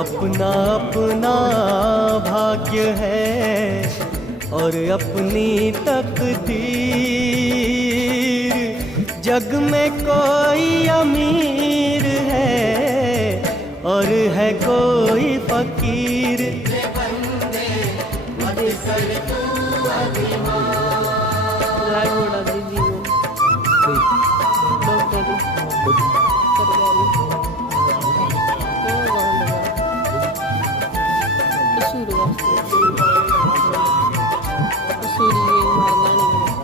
अपना अपना भाग्य है और अपनी तकदीर। जग में कोई अमीर है और है कोई फकीर। बंदे मत कर तू अभिमान।